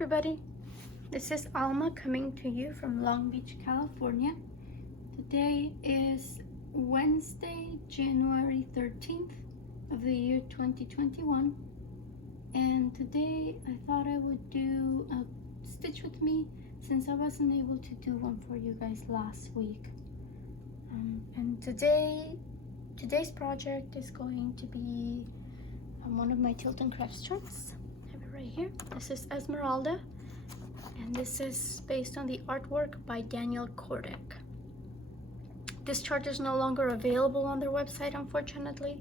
everybody, this is Alma coming to you from Long Beach, California. Today is Wednesday, January 13th of the year 2021, and today I thought I would do a stitch with me since I wasn't able to do one for you guys last week. And today's project is going to be one of my Tilt and Crafts charts. I have it right here. This is Esmeralda, and this is based on the artwork by Daniel Kordek. This chart is no longer available on their website, unfortunately.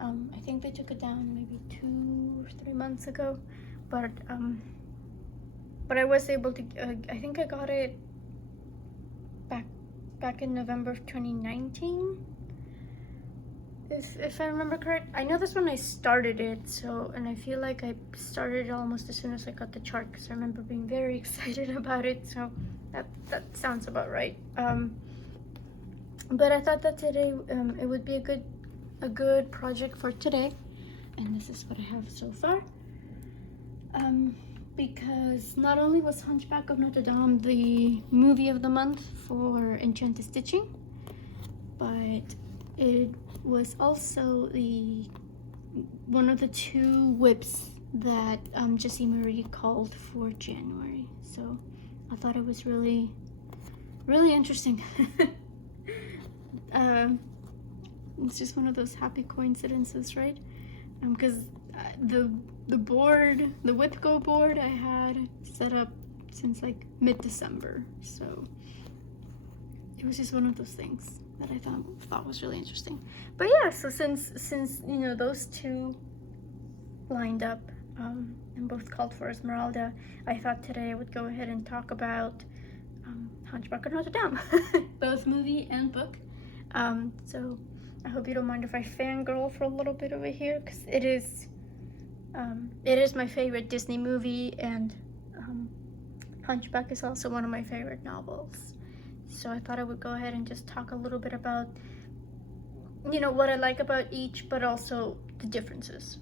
I think they took it down maybe 2 or 3 months ago, but I was able to. I think I got it back in November of 2019. If I remember correct. I know that's when I started it, and I feel like I started it almost as soon as I got the chart, because I remember being very excited about it, so that sounds about right. But I thought that today it would be a good project for today, and this is what I have so far. Because not only was Hunchback of Notre Dame the movie of the month for enchanted stitching, but it was also one of the 2 whips that Jessie Marie called for January. So I thought it was really, really interesting. It's just one of those happy coincidences, right? Because the whip go board I had set up since like mid-December, so it was just one of those things that I thought was really interesting. But yeah, so since you know those 2 lined up and both called for Esmeralda, I thought today I would go ahead and talk about Hunchback of Notre Dame, both movie and book. So I hope you don't mind if I fangirl for a little bit over here, because it is my favorite Disney movie, and Hunchback is also one of my favorite novels. So I thought I would go ahead and just talk a little bit about, you know, what I like about each, but also the differences,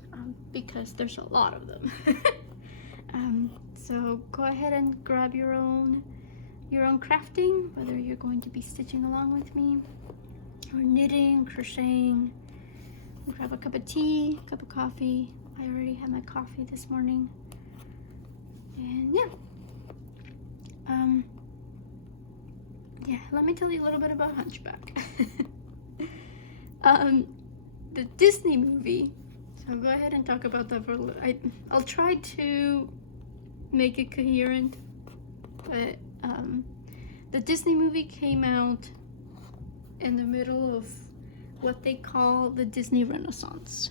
because there's a lot of them. So go ahead and grab your own crafting, whether you're going to be stitching along with me, or knitting, crocheting. Grab a cup of tea, cup of coffee. I already had my coffee this morning. And yeah. Let me tell you a little bit about Hunchback. The Disney movie. So I'll go ahead and talk about that for a little. I'll try to make it coherent, but the Disney movie came out in the middle of what they call the Disney Renaissance,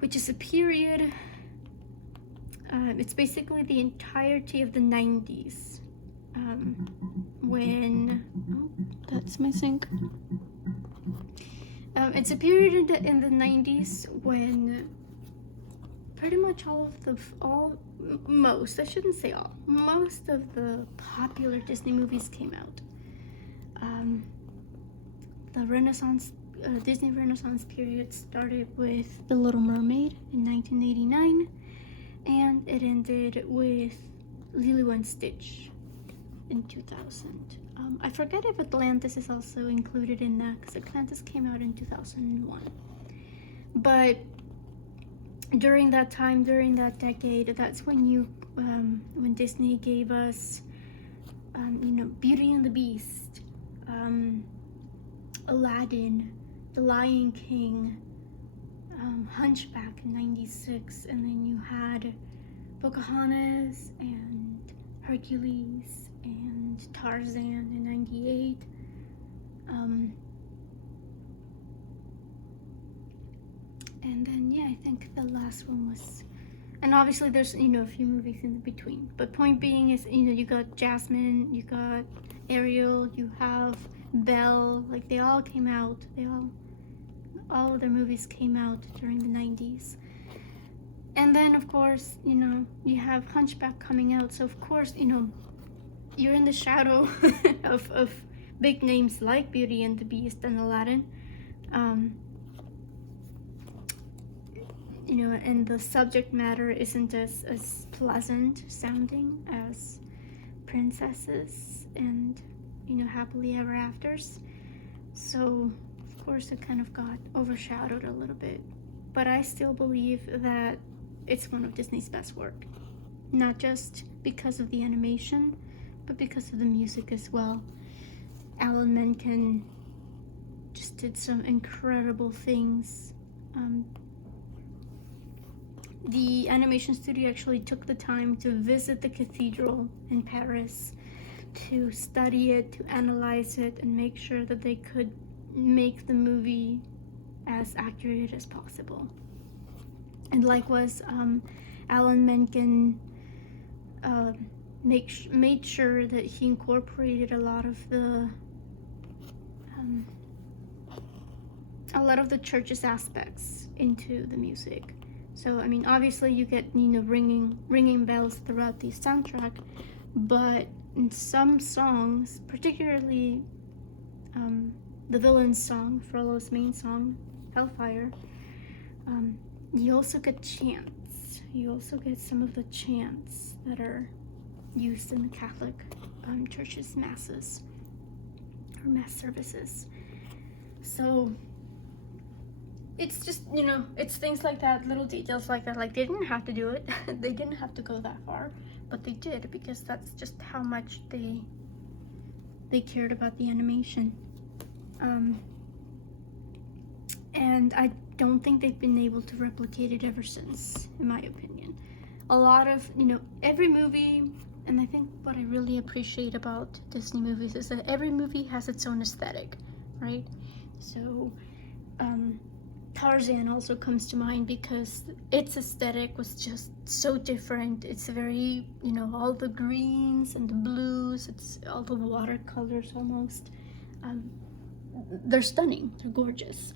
which is a period, it's basically the entirety of the 90s, when, oh, that's my sink. It's a period in the 90s when pretty much most of the popular Disney movies came out. The Renaissance, Disney Renaissance period started with The Little Mermaid in 1989, and it ended with Lilo and Stitch in 2000. I forget if Atlantis is also included in that, because Atlantis came out in 2001. But during that time, during that decade, that's when when Disney gave us, you know, Beauty and the Beast, Aladdin, The Lion King, Hunchback in 96, and then you had Pocahontas and Hercules and Tarzan in 98. And then yeah, I think the last one was, and obviously there's, you know, a few movies in between, but point being is, you know, you got Jasmine, you got Ariel, you have Belle, like they all came out, all of their movies came out during the 90s. And then of course, you know, you have Hunchback coming out, so of course, you know, you're in the shadow of big names like Beauty and the Beast and Aladdin. and the subject matter isn't as pleasant sounding as princesses and, happily ever afters. So, of course, it kind of got overshadowed a little bit. But I still believe that it's one of Disney's best work. Not just because of the animation, but because of the music as well. Alan Menken just did some incredible things. The animation studio actually took the time to visit the cathedral in Paris, to study it, to analyze it, and make sure that they could make the movie as accurate as possible. And likewise, Alan Menken made sure that he incorporated a lot of the church's aspects into the music. So, I mean, obviously you get, ringing bells throughout the soundtrack, but in some songs, particularly the villain's song, Frollo's main song, Hellfire, you also get chants. You also get some of the chants that are used in the Catholic Church's masses, or mass services. So, it's just, it's things like that, little details like that. Like, they didn't have to do it. They didn't have to go that far, but they did, because that's just how much they cared about the animation. And I don't think they've been able to replicate it ever since, in my opinion. A lot of, every movie, and I think what I really appreciate about Disney movies is that every movie has its own aesthetic, right? So, Tarzan also comes to mind because its aesthetic was just so different. It's very, all the greens and the blues, it's all the watercolors almost. They're stunning, they're gorgeous.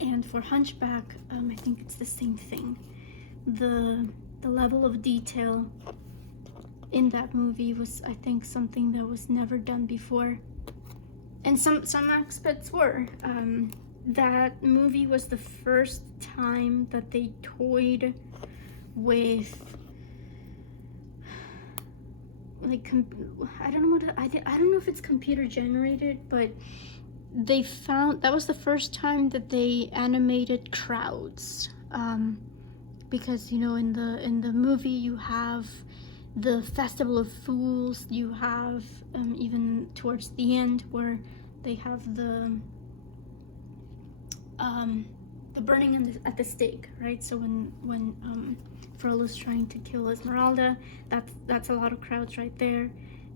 And for Hunchback, I think it's the same thing. The level of detail in that movie was, I think, something that was never done before. And some aspects were. That movie was the first time that they toyed with, like, I don't know if it's computer generated, but they found that was the first time that they animated crowds, because in the movie you have the Festival of Fools, you have even towards the end where they have the burning at the stake, right? So when Frollo's trying to kill Esmeralda, that's a lot of crowds right there.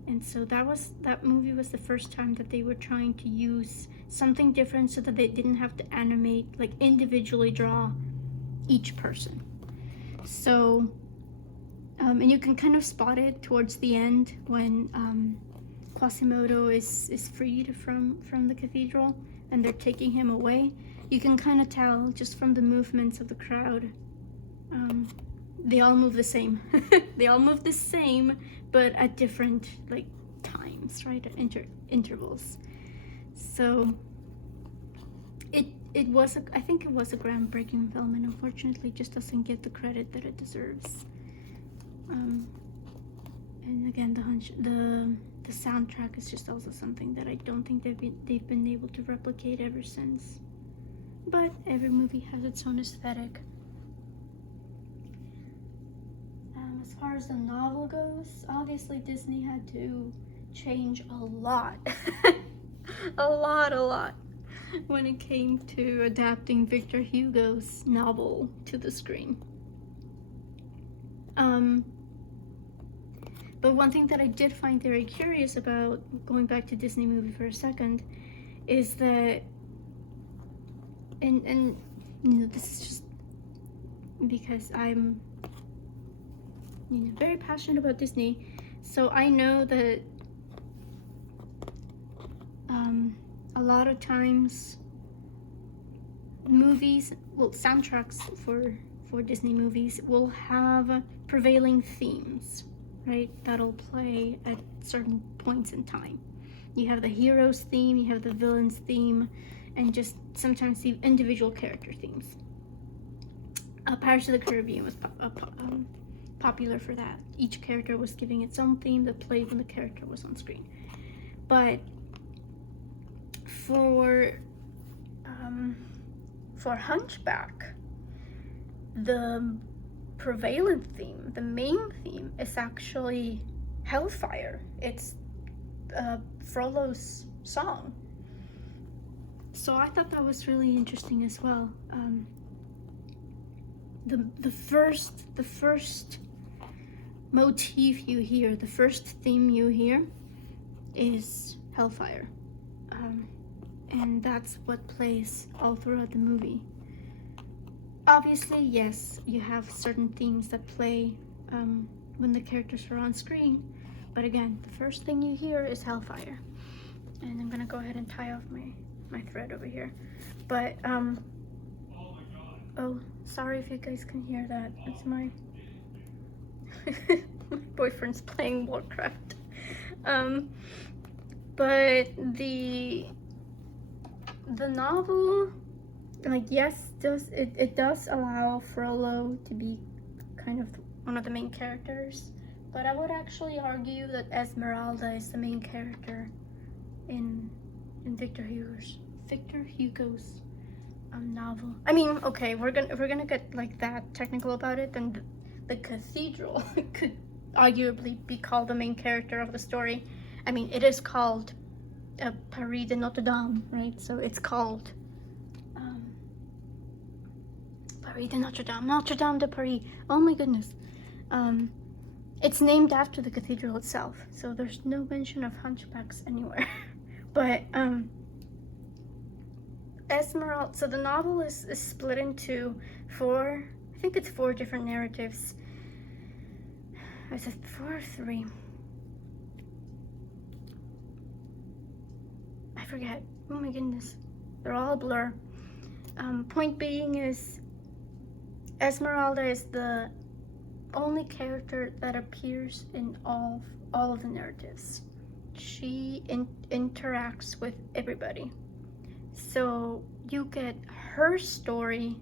And so that movie was the first time that they were trying to use something different, so that they didn't have to animate, like, individually draw each person. So, and you can kind of spot it towards the end when Quasimodo is freed from the cathedral and they're taking him away. You can kind of tell just from the movements of the crowd. They all move the same. They all move the same, but at different, like, times, right? At intervals. So it was I think it was a groundbreaking film, and unfortunately just doesn't get the credit that it deserves. And again, the soundtrack is just also something that I don't think they've been able to replicate ever since. But every movie has its own aesthetic. As far as the novel goes, obviously Disney had to change a lot. a lot when it came to adapting Victor Hugo's novel to the screen. But one thing that I did find very curious about, going back to Disney movie for a second, is that, and this is just because I'm very passionate about Disney, so I know that a lot of times soundtracks for Disney movies will have prevailing themes, right, that'll play at certain points in time. You have the hero's theme, you have the villain's theme, and just sometimes the individual character themes. Pirates of the Caribbean was popular for that. Each character was giving its own theme that played when the character was on screen. But for Hunchback, the prevalent theme, the main theme, is actually Hellfire. It's Frollo's song. So I thought that was really interesting as well. The first motif you hear, the first theme you hear, is Hellfire, and that's what plays all throughout the movie. Obviously, yes, you have certain themes that play when the characters are on screen, but again, the first thing you hear is Hellfire. And I'm gonna go ahead and tie off my thread over here. But oh, sorry if you guys can hear that. It's my my boyfriend's playing Warcraft. But the novel, like, yes, it does allow Frollo to be kind of one of the main characters, but I would actually argue that Esmeralda is the main character in Victor Hugo's novel. I mean, okay, we're gonna get like that technical about it, then the cathedral could arguably be called the main character of the story. I mean, it is called Paris de Notre Dame, right? So it's called Paris de Notre Dame, Notre Dame de Paris. Oh my goodness. It's named after the cathedral itself, so there's no mention of hunchbacks anywhere. But Esmeralda, so the novel is split into four, I think it's 4 different narratives. Is it 4 or 3? I forget. Oh my goodness. They're all a blur. Point being is, Esmeralda is the only character that appears in all of the narratives. She interacts with everybody. So you get her story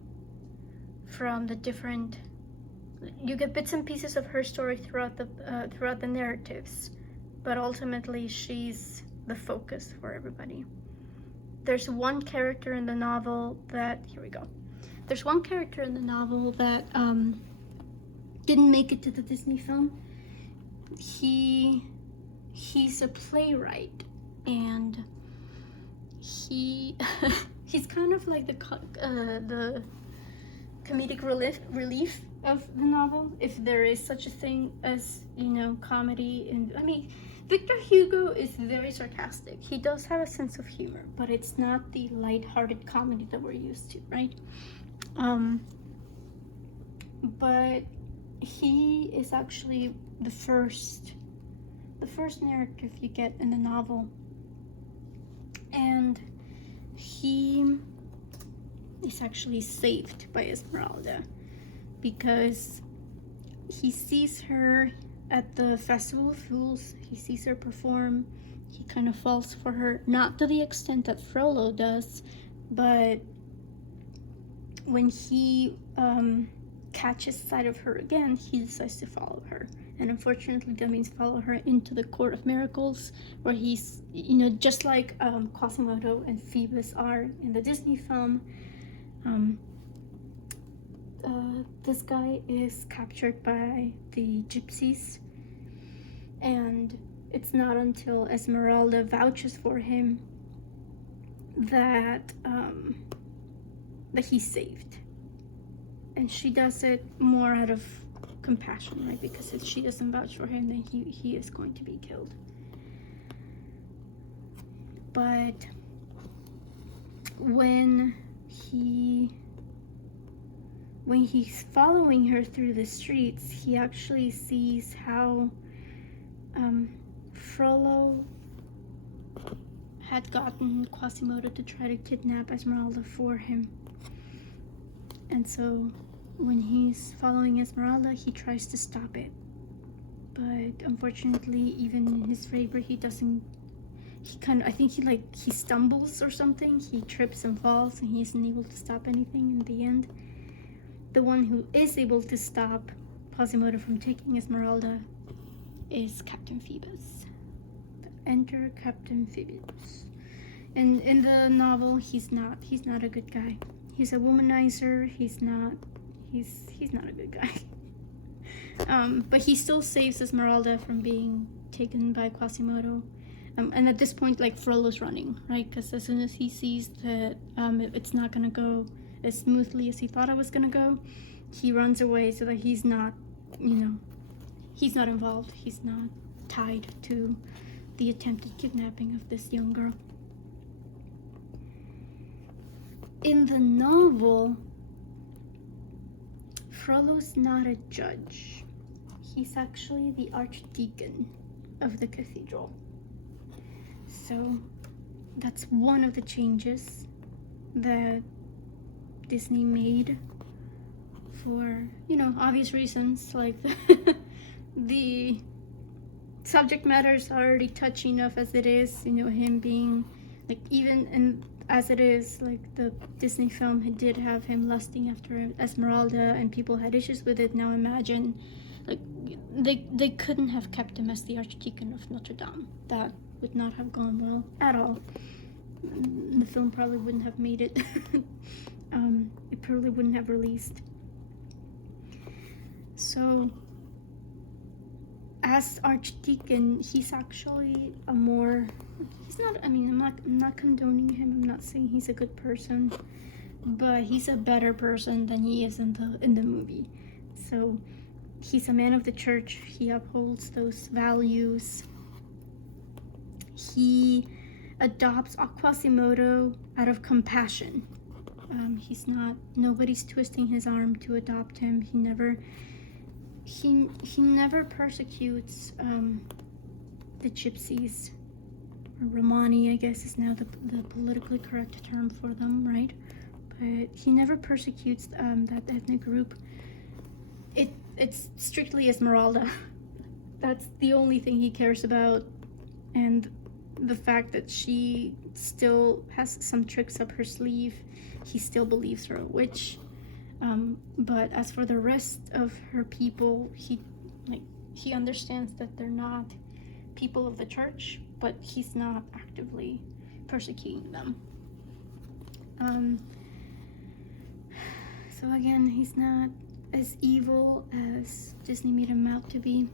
from the different, you get bits and pieces of her story throughout the narratives, but ultimately she's the focus for everybody. There's one character in the novel that, here we go. There's one character in the novel that didn't make it to the Disney film. He's a playwright, and he's kind of like the comedic relief of the novel, if there is such a thing as, you know, comedy. And I mean, Victor Hugo is very sarcastic. He does have a sense of humor, but it's not the light-hearted comedy that we're used to, right? But he is actually the first narrative you get in the novel, and he is actually saved by Esmeralda because he sees her at the Festival of Fools. He sees her perform. He kind of falls for her, not to the extent that Frollo does, but when he catches sight of her again, he decides to follow her. And unfortunately, that means follow her into the Court of Miracles, where he's, you know, just like Quasimodo and Phoebus are in the Disney film. This guy is captured by the gypsies, and it's not until Esmeralda vouches for him that he's saved. And she does it more out of compassion, right? Because if she doesn't vouch for him, then he is going to be killed. But when he's following her through the streets, he actually sees how Frollo had gotten Quasimodo to try to kidnap Esmeralda for him. And so when he's following Esmeralda, he tries to stop it. But unfortunately, even in his bravery, I think he stumbles or something. He trips and falls, and he isn't able to stop anything in the end. the one who is able to stop Quasimodo from taking Esmeralda is Captain Phoebus. Enter Captain Phoebus. And in the novel, he's not a good guy. He's a womanizer. He's not a good guy. But he still saves Esmeralda from being taken by Quasimodo. And at this point, like, Frollo's running, right? Because as soon as he sees that it's not gonna go as smoothly as he thought it was gonna go, he runs away so that he's not, he's not involved. He's not tied to the attempted kidnapping of this young girl. In the novel, Frollo's not a judge. He's actually the archdeacon of the cathedral. So that's one of the changes that Disney made for, obvious reasons. Like the subject matter is already touchy enough as it is, him being, like, even and as it is, like, the Disney film did have him lusting after Esmeralda and people had issues with it. Now imagine, like, they couldn't have kept him as the Archdeacon of Notre Dame. That would not have gone well at all. The film probably wouldn't have made it. It probably wouldn't have released. So as Archdeacon, he's actually I'm not condoning him. I'm not saying he's a good person, but he's a better person than he is in the movie. So he's a man of the church. He upholds those values. He adopts Quasimodo out of compassion. Nobody's twisting his arm to adopt him. He never persecutes the gypsies, or Romani, I guess is now the politically correct term for them, right? But he never persecutes that ethnic group. It's strictly Esmeralda. That's the only thing he cares about, and the fact that she still has some tricks up her sleeve, he still believes her a witch. But as for the rest of her people, he understands that they're not people of the church, but he's not actively persecuting them. So again, he's not as evil as Disney made him out to be.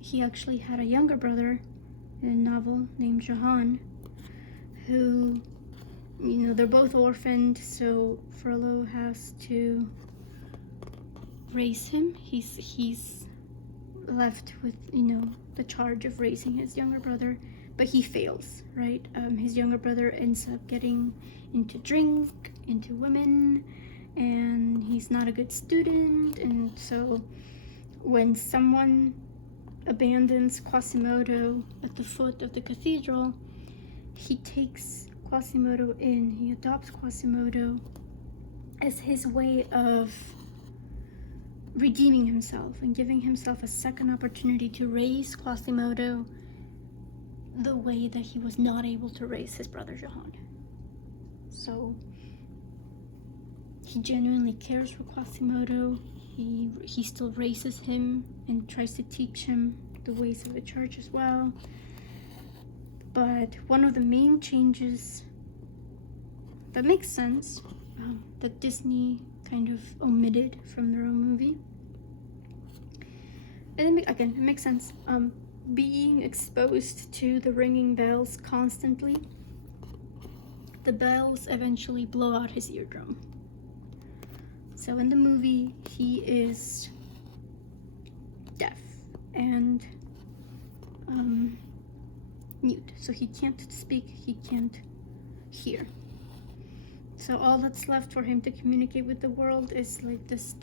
He actually had a younger brother in a novel named Johann, who, they're both orphaned, so Frollo has to raise him. He's left with, the charge of raising his younger brother, but he fails, right? His younger brother ends up getting into drink, into women, and he's not a good student, and so when someone abandons Quasimodo at the foot of the cathedral, he takes Quasimodo in. He adopts Quasimodo as his way of redeeming himself and giving himself a second opportunity to raise Quasimodo the way that he was not able to raise his brother Johann. So he genuinely cares for Quasimodo. He still raises him and tries to teach him the ways of the church as well. But one of the main changes that makes sense, that Disney kind of omitted from their own movie, and it makes sense. Being exposed to the ringing bells constantly, the bells eventually blow out his eardrum. So in the movie, he is deaf and mute. So he can't speak, he can't hear. So all that's left for him to communicate with the world is like this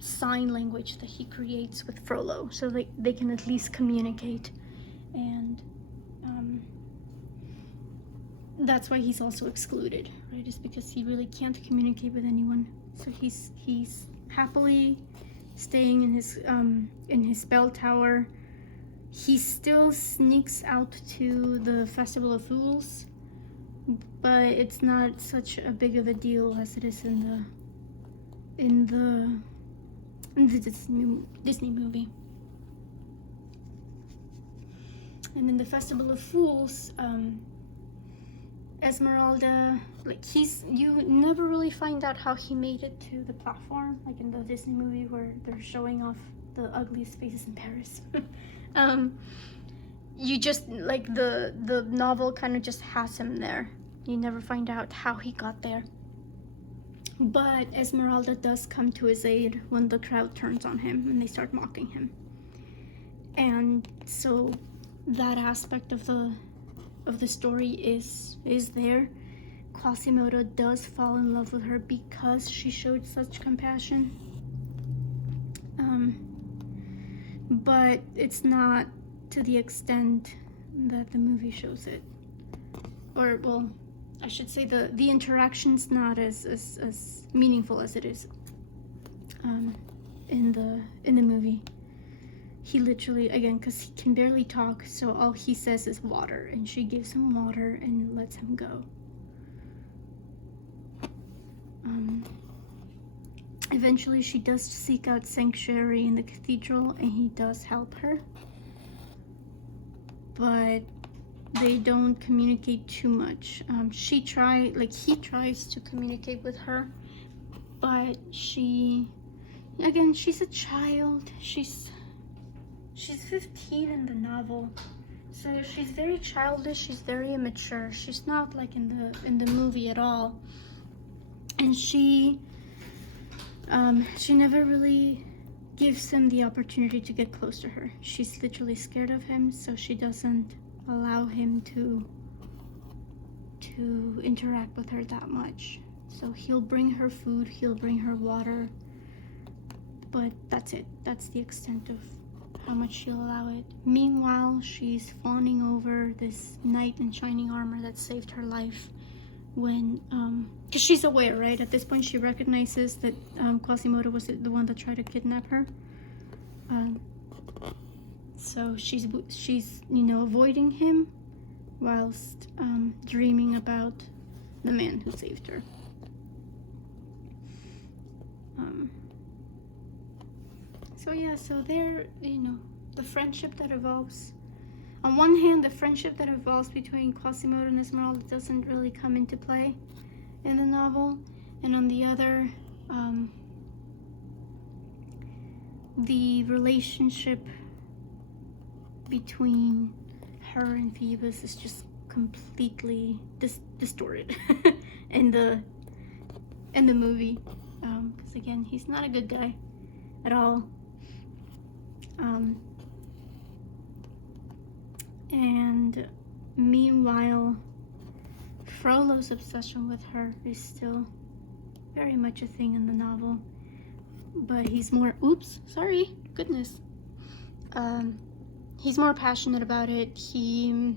sign language that he creates with Frollo, so they can at least communicate. And that's why he's also excluded, right? Is because he really can't communicate with anyone. So he's happily staying in his bell tower. He still sneaks out to the Festival of Fools, but it's not such a big of a deal as it is in in the Disney movie. And in the Festival of Fools, Esmeralda, like you never really find out how he made it to the platform, like in the Disney movie where they're showing off the ugliest faces in Paris. You just, like, the novel kind of just has him there. You never find out how he got there. But Esmeralda does come to his aid when the crowd turns on him and they start mocking him. And so that aspect of the story is there. Quasimodo does fall in love with her because she showed such compassion. But it's not to the extent that the movie shows it. Or, well, I should say the interaction's not as meaningful as it is in the movie. He literally, again, because he can barely talk, so all he says is water, and she gives him water and lets him go. Eventually she does seek out sanctuary in the cathedral, and he does help her, but they don't communicate too much. He tries to communicate with her, but she's a child. She's 15 in the novel, so she's very childish. She's very immature. She's not like in the movie at all, and she never really gives him the opportunity to get close to her. She's literally scared of him, so she doesn't allow him to interact with her that much. So he'll bring her food, he'll bring her water, but that's it. That's the extent of how much she'll allow it. Meanwhile, she's fawning over this knight in shining armor that saved her life when because she's aware, right? At this point she recognizes that Quasimodo was the one that tried to kidnap her. So she's avoiding him whilst dreaming about the man who saved her. So there, the friendship that evolves. On one hand, the friendship that evolves between Quasimodo and Esmeralda doesn't really come into play in the novel, and on the other, the relationship between her and Phoebus is just completely distorted in the movie, because again, he's not a good guy at all. And meanwhile, Frollo's obsession with her is still very much a thing in the novel, but he's more he's more passionate about it. He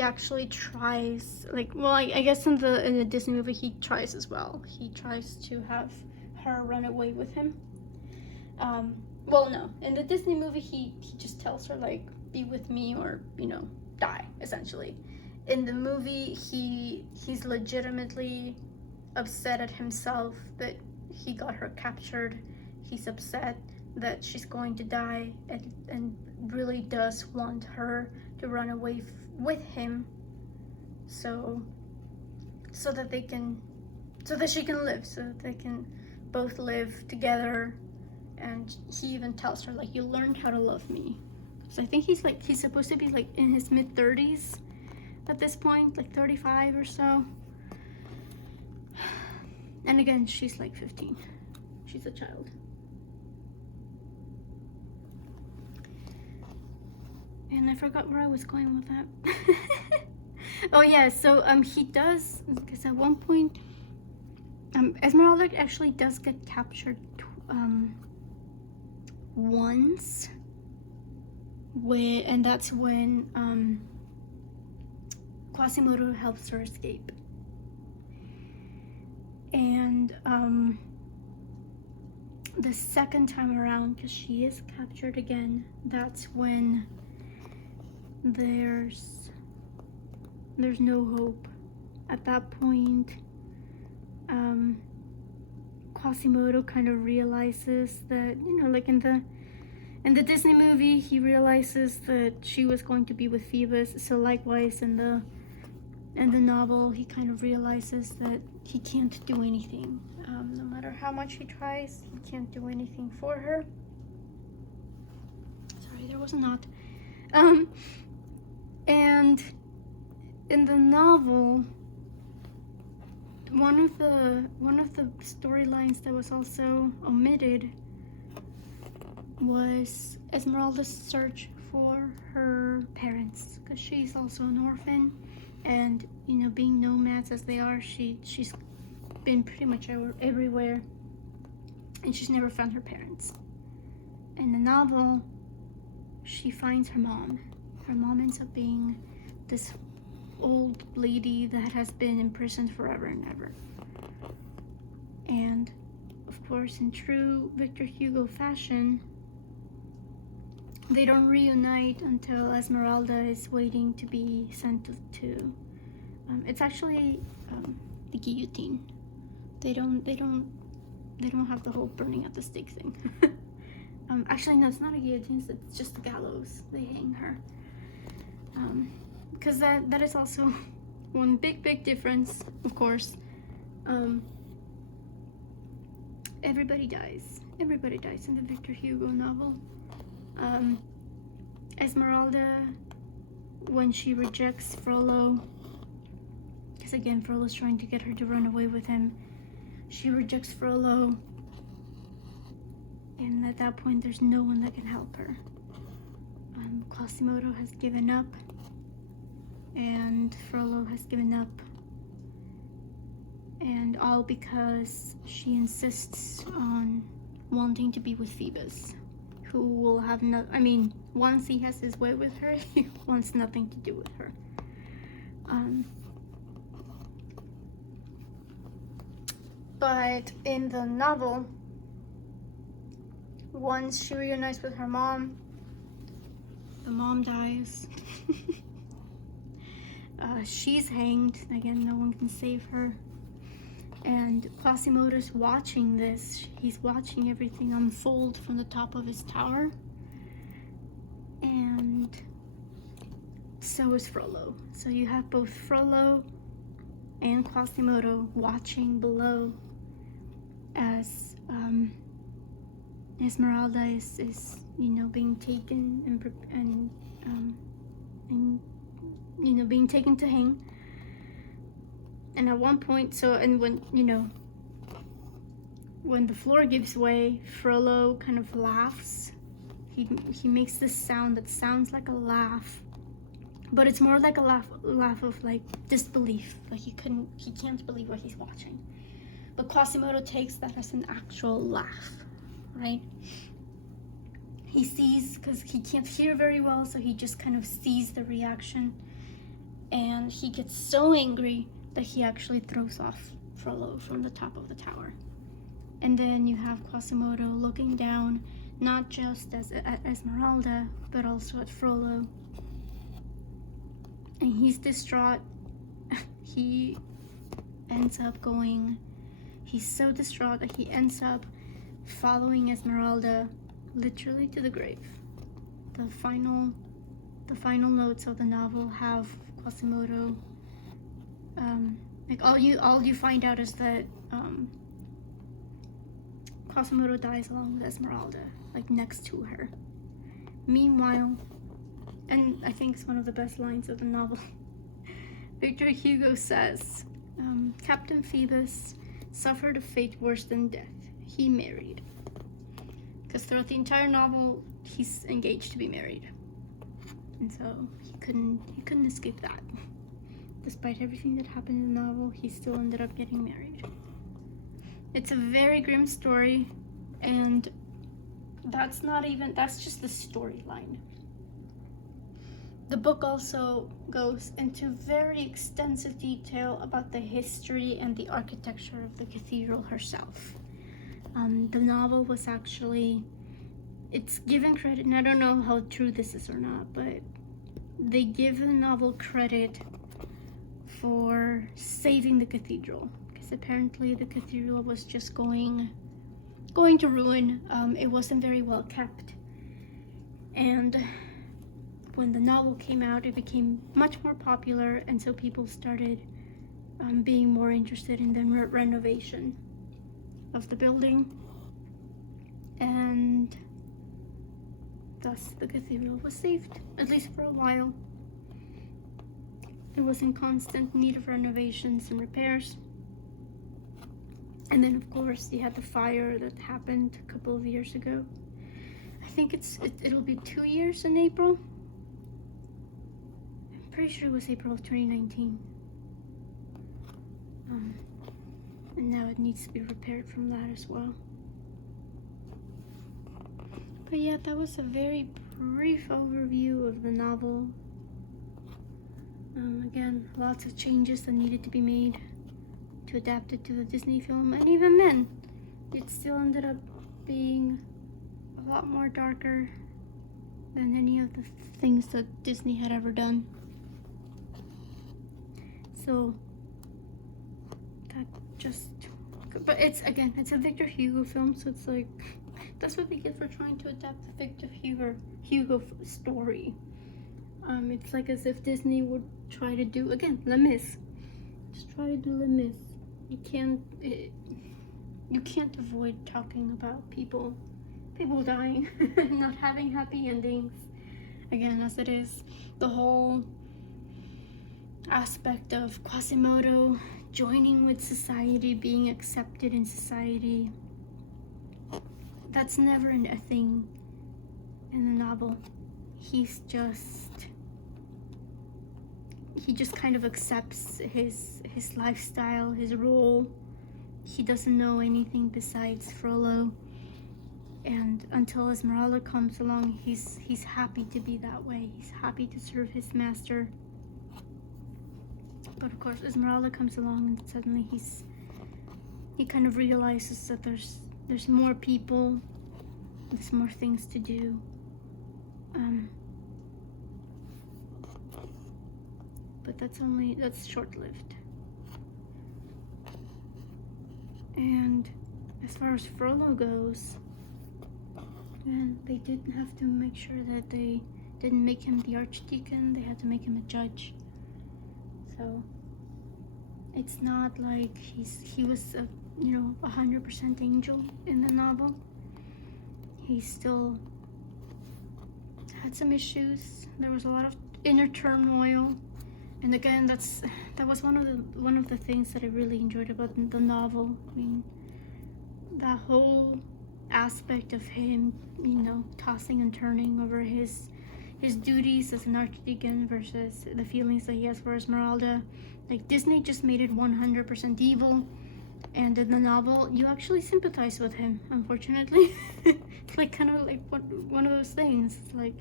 actually tries, I guess in the Disney movie he tries as well. He tries to have her run away with him. No, in the Disney movie he just tells her, like, be with me or die, essentially. In the movie he's legitimately upset at himself that he got her captured. He's upset that she's going to die, and really does want her to run away with him, so that she can live, so that they can both live together. And he even tells her, like, you learned how to love me. So I think he's supposed to be like in his mid-30s at this point, like 35 or so. And again, she's like 15. She's a child. And I forgot where I was going with that. Oh yeah, so he does, because at one point Esmeralda actually does get captured once, and that's when Quasimodo helps her escape. And the second time around, because she is captured again, that's when there's no hope. At that point, Quasimodo kind of realizes that, you know, like in the Disney movie, he realizes that she was going to be with Phoebus. So likewise in the novel, he kind of realizes that he can't do anything. No matter how much he tries, he can't do anything for her. Sorry, there was a knot. And in the novel, one of the storylines that was also omitted was Esmeralda's search for her parents, because she's also an orphan, and you know, being nomads as they are, she's been pretty much everywhere, and she's never found her parents. In the novel, she finds her mom. Her mom ends up being this old lady that has been imprisoned forever and ever. And of course, in true Victor Hugo fashion, they don't reunite until Esmeralda is waiting to be sent to it's actually the guillotine. They don't have the whole burning at the stake thing. Actually, no, it's not a guillotine, it's just the gallows. They hang her. Because that is also one big difference, of course. Everybody dies in the Victor Hugo novel. Esmeralda, when she rejects Frollo, because again, Frollo's trying to get her to run away with him, she rejects Frollo, and at that point there's no one that can help her. Quasimodo has given up, and Frollo has given up, and all because she insists on wanting to be with Phoebus, who will have no, I mean, once he has his way with her, he wants nothing to do with her. But in the novel, once she reunites with her mom, the mom dies. She's hanged. Again, no one can save her. And Quasimodo's watching this. He's watching everything unfold from the top of his tower. And so is Frollo. So you have both Frollo and Quasimodo watching below as Esmeralda is you know, being taken and you know, being taken to hang. And at one point, when, you know, when the floor gives way, Frollo kind of laughs. He makes this sound that sounds like a laugh, but it's more like a laugh of like disbelief, like he can't believe what he's watching. But Quasimodo takes that as an actual laugh, right? He sees, because he can't hear very well, so he just kind of sees the reaction, and he gets so angry that he actually throws off Frollo from the top of the tower. And then you have Quasimodo looking down, not just at Esmeralda, but also at Frollo. And he's distraught. He ends up going, he's so distraught that he ends up following Esmeralda literally to the grave. The final notes of the novel have Quasimodo, like all you find out is that Quasimodo dies along with Esmeralda, like next to her. Meanwhile, and I think it's one of the best lines of the novel, Victor Hugo says, Captain Phoebus suffered a fate worse than death. He married. Because throughout the entire novel, he's engaged to be married. And so he couldn't escape that. Despite everything that happened in the novel, he still ended up getting married. It's a very grim story, and that's just the storyline. The book also goes into very extensive detail about the history and the architecture of the cathedral herself. The novel was actually, it's given credit, and I don't know how true this is or not, but they give the novel credit for saving the cathedral, because because apparently the cathedral was just going to ruin. It wasn't very well kept, and when the novel came out, it became much more popular, and so people started being more interested in the renovation of the building, and thus the cathedral was saved, at least for a while. It was in constant need of renovations and repairs. And then, of course, you had the fire that happened a couple of years ago. I think it'll be 2 years in April. I'm pretty sure it was April of 2019. And now it needs to be repaired from that as well. But yeah, that was a very brief overview of the novel. Again, lots of changes that needed to be made to adapt it to the Disney film, and even then, it still ended up being a lot more darker than any of the things that Disney had ever done. So that just, but it's a Victor Hugo film, so it's like, that's what we get for trying to adapt the Victor Hugo story. It's like as if Disney would try to do, again, Les Mis. Just try to do Les Mis. You can't avoid talking about people dying, not having happy endings. Again, as it is the whole aspect of Quasimodo joining with society, being accepted in society. That's never a thing in the novel. He just kind of accepts his lifestyle, his role. He doesn't know anything besides Frollo, and until Esmeralda comes along, he's happy to be that way. He's happy to serve his master. But of course, Esmeralda comes along, and suddenly he kind of realizes that there's more people, there's more things to do. But that's short-lived. And as far as Frollo goes, and they did have to make sure that they didn't make him the archdeacon, they had to make him a judge. So it's not like he was a 100% angel in the novel. He still had some issues. There was a lot of inner turmoil. And again, that was one of the things that I really enjoyed about the novel. I mean, that whole aspect of him, tossing and turning over his duties as an archdeacon versus the feelings that he has for Esmeralda. Like, Disney just made it 100% evil, and in the novel, you actually sympathize with him, unfortunately. It's like kind of like one of those things. It's like,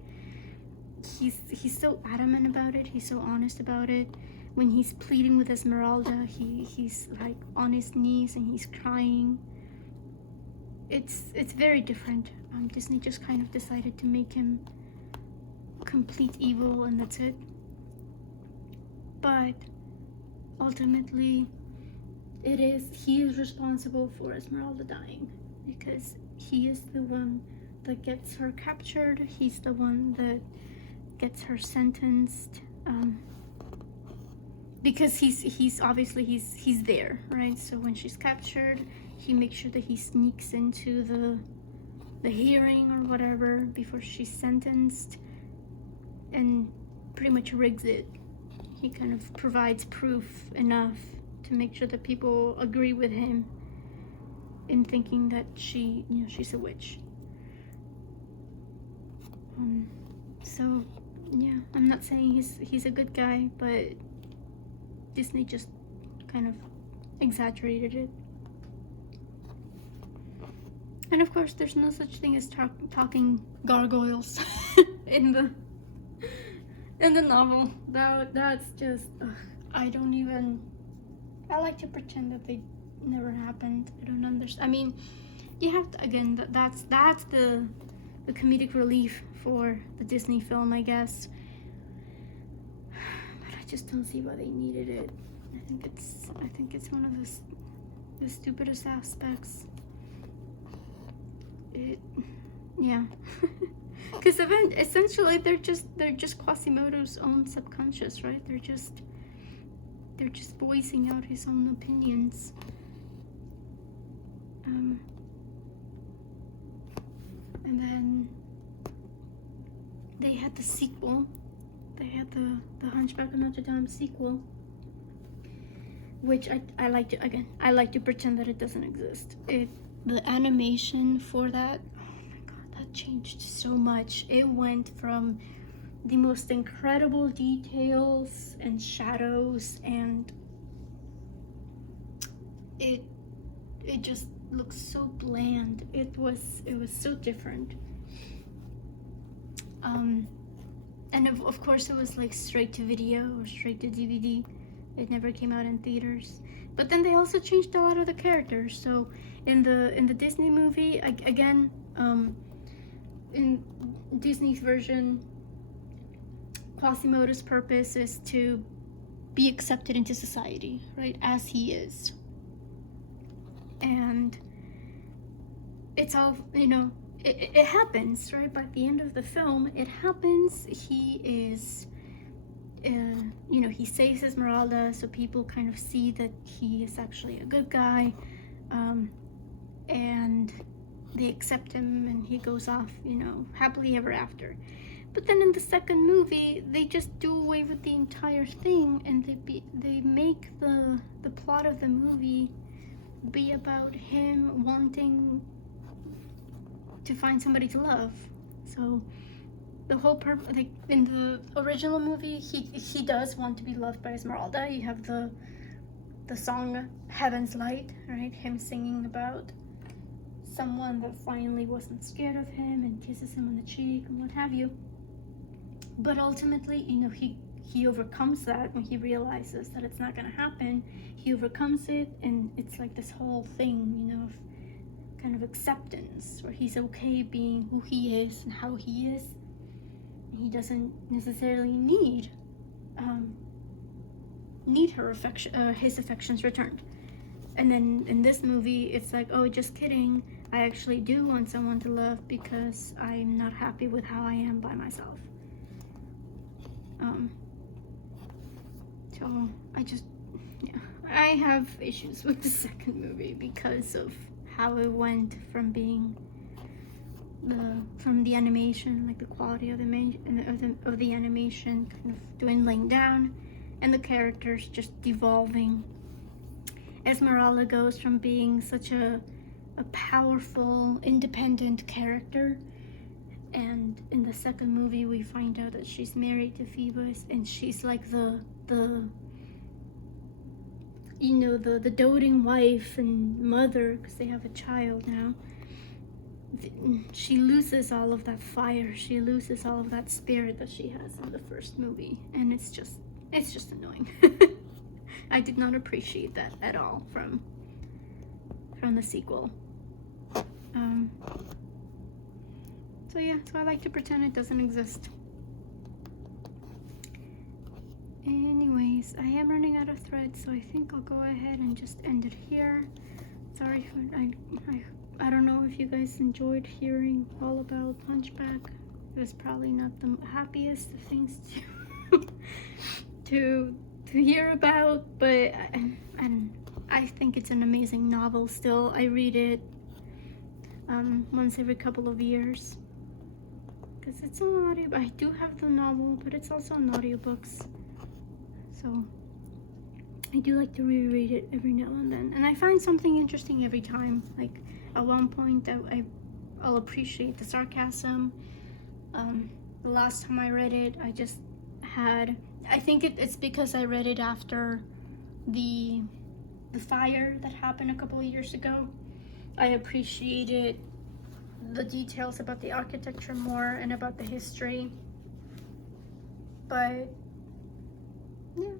he's so adamant about it, he's so honest about it. When he's pleading with Esmeralda, he's like on his knees and he's crying. It's very different. Disney just kind of decided to make him complete evil, and that's it. But ultimately, he is responsible for Esmeralda dying, because he is the one that gets her captured. He's the one that gets her sentenced, because he's obviously he's there, right? So when she's captured, he makes sure that he sneaks into the hearing or whatever before she's sentenced, and pretty much rigs it. He kind of provides proof enough to make sure that people agree with him in thinking that she's a witch. So yeah, I'm not saying he's a good guy, but Disney just kind of exaggerated it. And of course, there's no such thing as talking gargoyles in the novel. That's just I like to pretend that they never happened. I don't understand. I mean, you have to, again, that's the comedic relief for the Disney film, I guess. But I just don't see why they needed it. I think it's one of those the stupidest aspects. Yeah. Because essentially they're just Quasimodo's own subconscious, right? They're just voicing out his own opinions. And then they had the sequel. They had the Hunchback of Notre Dame sequel, which I like to pretend that it doesn't exist. The animation for that, oh my god, that changed so much. It went from the most incredible details and shadows, and it just looks so bland. It was so different. And of course it was like straight to video or straight to DVD. It never came out in theaters. But then they also changed a lot of the characters. So in the Disney movie, again, in Disney's version, Quasimodo's purpose is to be accepted into society, right, as he is. And it's all, it happens, right? By the end of the film, it happens. He is, he saves Esmeralda, so people kind of see that he is actually a good guy, and they accept him, and he goes off, happily ever after. But then in the second movie, they just do away with the entire thing, and they make the plot of the movie be about him wanting to find somebody to love. So the whole purpose, like in the original movie, he does want to be loved by Esmeralda. You have the song Heaven's Light, right? Him singing about someone that finally wasn't scared of him and kisses him on the cheek and what have you. But ultimately, he overcomes that when he realizes that it's not gonna happen. He overcomes it, and it's like this whole thing, of kind of acceptance, where he's okay being who he is and how he is. He doesn't necessarily need her affection, his affections returned. And then in this movie, it's like, oh, just kidding. I actually do want someone to love because I'm not happy with how I am by myself. So I have issues with the second movie because of how it went from being from the animation, like the quality of the animation kind of dwindling down, and the characters just devolving. Esmeralda goes from being such a powerful, independent character, and in the second movie we find out that she's married to Phoebus, and she's like the doting wife and mother, because they have a child now. She loses all of that fire. She loses all of that spirit that she has in the first movie, and it's just annoying. I did not appreciate that at all from the sequel. So I like to pretend it doesn't exist. Anyways, I am running out of thread, so I think I'll go ahead and just end it here. Sorry for I don't know if you guys enjoyed hearing all about Hunchback. It was probably not the happiest of things to hear about, but I think it's an amazing novel still. I read it once every couple of years, because it's an audio. I do have the novel, but it's also on audiobooks, so I do like to reread it every now and then, and I find something interesting every time. Like at one point I'll appreciate the sarcasm. The last time I read it, I think it's because I read it after the fire that happened a couple of years ago. I appreciated the details about the architecture more and about the history. But yeah,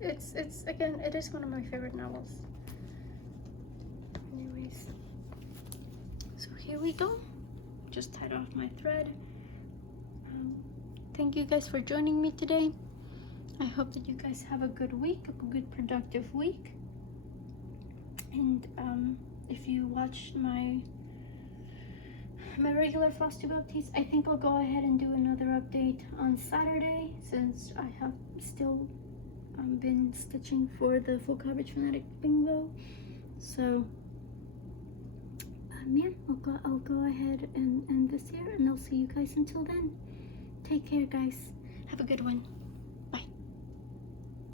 it's again, it is one of my favorite novels. Anyways, so here we go. Just tied off my thread. Thank you guys for joining me today. I hope that you guys have a good week, a good productive week. And if you watched my regular FlossTube updates, I think I'll go ahead and do another update on Saturday, since I have still been stitching for the full coverage phonetic bingo. So yeah, I'll go ahead and end this here, and I'll see you guys until then. Take care, guys. Have a good one.